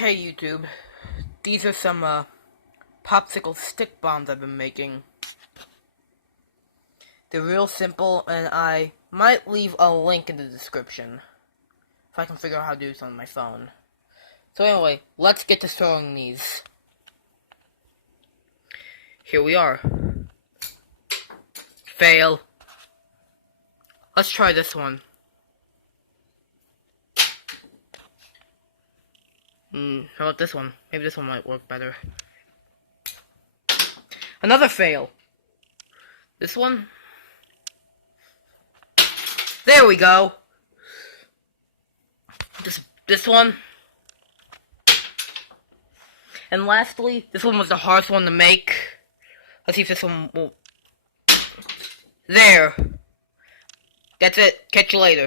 Okay, YouTube. These are some popsicle stick bombs I've been making. They're real simple, and I might leave a link in the description if I can figure out how to do this on my phone. So anyway, let's get to throwing these. Here we are. Fail. Let's try this one. How about this one? Maybe this one might work better. Another fail. This one? There we go. This one. And lastly, this one was the hardest one to make. Let's see if this one will... There. That's it. Catch you later.